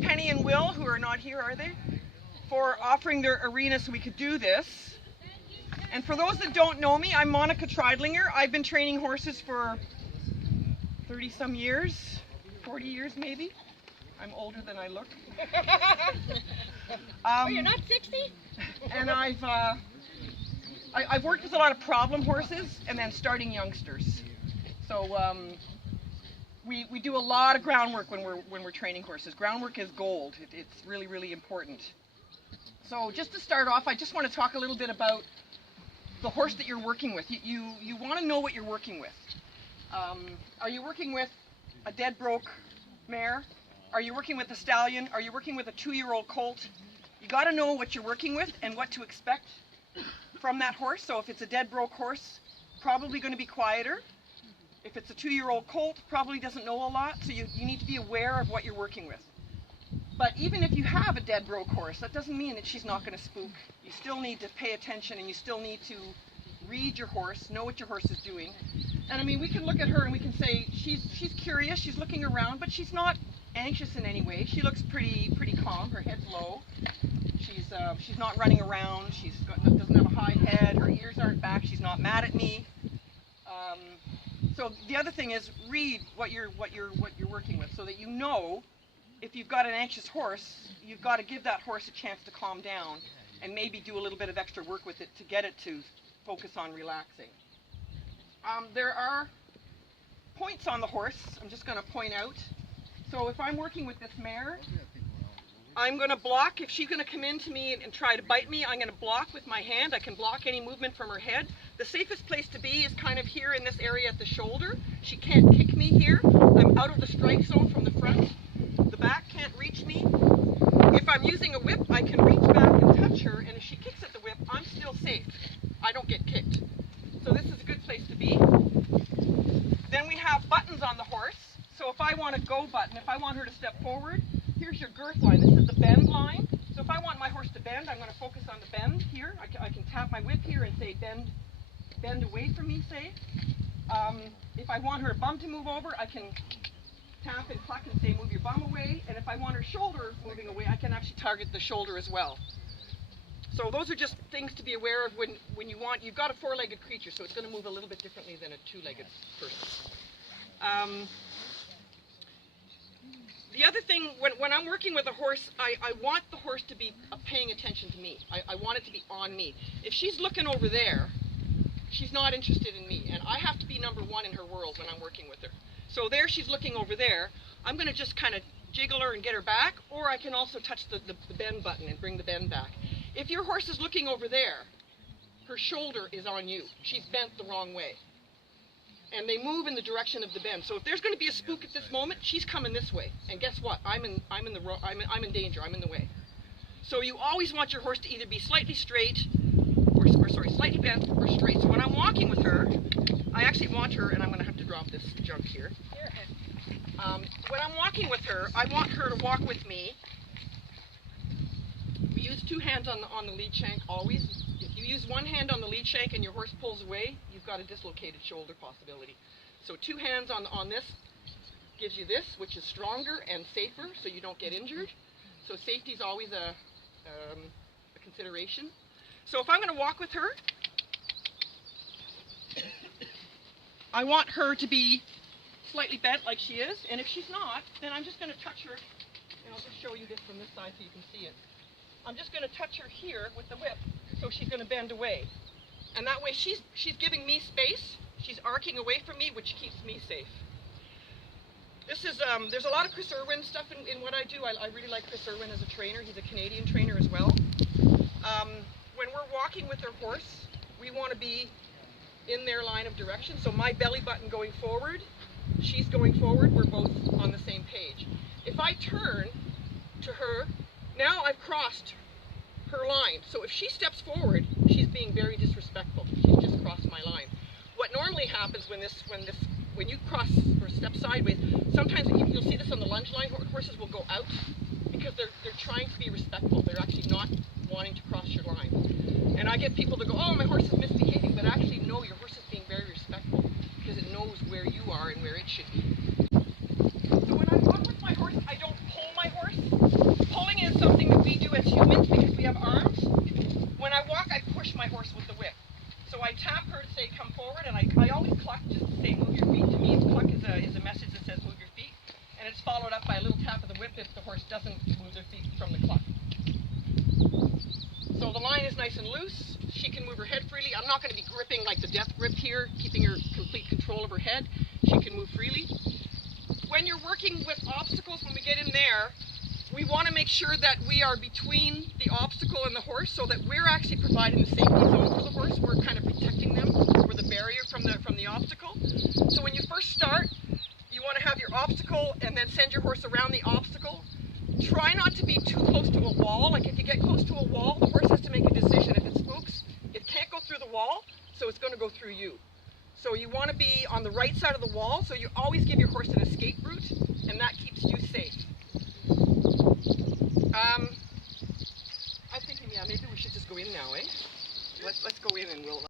Penny and Will, who are not here, are they? For offering their arena so we could do this. And for those that don't know me, I'm Monica Treidlinger. I've been training horses for 30-some years, 40 years maybe. I'm older than I look. You're not 60? And I've worked with a lot of problem horses and then starting youngsters. So we do a lot of groundwork when we're training horses. Groundwork is gold. It's really, really important. So just to start off, I just want to talk a little bit about the horse that you're working with. You want to know what you're working with. Are you working with a dead broke mare? Are you working with a stallion? Are you working with a 2-year-old colt? You got to know what you're working with and what to expect from that horse. So if it's a dead broke horse, probably going to be quieter. If it's a 2-year-old colt, probably doesn't know a lot. So you need to be aware of what you're working with. But even if you have a dead broke horse, that doesn't mean that she's not going to spook. You still need to pay attention, and you still need to read your horse, know what your horse is doing. And I mean, we can look at her and we can say she's curious, she's looking around, but she's not anxious in any way. She looks pretty calm. Her head's low. She's not running around. Doesn't have a high head. Her ears aren't back. She's not mad at me. So the other thing is read what you're working with, so that you know if you've got an anxious horse, you've got to give that horse a chance to calm down and maybe do a little bit of extra work with it to get it to focus on relaxing. There are points on the horse I'm just going to point out. So if I'm working with this mare, I'm going to block. If she's going to come into me and try to bite me, I'm going to block with my hand. I can block any movement from her head. The safest place to be is kind of here in this area at the shoulder. She can't kick me here. I'm out of the strike zone from the front. The back can't reach me. If I'm using a whip, I can reach back and touch her, and if she kicks at the whip, I'm still safe. I don't get kicked. So this is a good place to be. Then we have buttons on the horse. So if I want a go button, if I want her to step forward, here's your girth line. This is the bend line. So if I want my horse to bend, I'm going to focus on the bend here. I can tap my whip here and say bend away from me, say. If I want her bum to move over, I can tap and pluck and say move your bum away. And if I want her shoulder moving away, I can actually target the shoulder as well. So those are just things to be aware of when you've got a 4-legged creature, so it's going to move a little bit differently than a 2-legged person. The other thing, when I'm working with a horse, I want the horse to be paying attention to me. I want it to be on me. If she's looking over there, she's not interested in me, and I have to be number one in her world when I'm working with her. So there she's looking over there. I'm going to just kind of jiggle her and get her back, or I can also touch the bend button and bring the bend back. If your horse is looking over there, her shoulder is on you. She's bent the wrong way. And they move in the direction of the bend. So if there's going to be a spook at this moment, she's coming this way. And guess what? I'm in danger. I'm in the way. So you always want your horse to either be slightly straight, slightly bent or straight. So when I'm walking with her, I actually want her, and I'm going to have to drop this junk here. When I'm walking with her, I want her to walk with me. We use 2 hands on the lead shank always. If you use 1 hand on the lead shank and your horse pulls away, you've got a dislocated shoulder possibility. So 2 hands on this gives you this, which is stronger and safer, so you don't get injured. So safety is always a consideration. So if I'm going to walk with her, I want her to be slightly bent like she is, and if she's not, then I'm just going to touch her, and I'll just show you this from this side so you can see it. I'm just going to touch her here with the whip, so she's going to bend away. And that way she's giving me space, she's arcing away from me, which keeps me safe. This is, there's a lot of Chris Irwin stuff in what I do. I really like Chris Irwin as a trainer. He's a Canadian trainer as well. When we're walking with our horse, we want to be in their line of direction. So my belly button going forward, she's going forward, we're both on the same page. If I turn to her, now I've crossed her line. So if she steps forward, she's being very disrespectful. She's just crossed my line. What normally happens when you cross or step sideways, sometimes you'll see this on the lunge line, horses will go out because they're trying to be respectful. They're actually not wanting to cross your line. And I get people to go, oh, my horse is misbehaving, but actually no, your horse is being very respectful because it knows where you are and where it should be. So when I walk with my horse, I don't pull my horse. as humans, because we have arms, when I walk, I push my horse with the whip. So I tap her to say, come forward, and I always cluck just to say, move your feet. To me, cluck is a message that says, move your feet. And it's followed up by a little tap of the whip if the horse doesn't move their feet from the cluck. So the line is nice and loose. She can move her head freely. I'm not going to be gripping like the death grip here, keeping her complete control of her head. She can move freely. When you're working with obstacles, when we get in there, we want to make sure that we are between the obstacle and the horse, so that we're actually providing the safety zone for the horse. We're kind of protecting them. We're the barrier from the obstacle. So when you first start, you want to have your obstacle and then send your horse around the obstacle. Try not to be too close to a wall. Like if you get close to a wall, the horse has to make a decision. If it spooks, it can't go through the wall, so it's going to go through you. So you want to be on the right side of the wall, so you always give your horse an escape route, and that keeps you safe. I'm thinking, yeah, maybe we should just go in now, eh? Let's go in and we'll...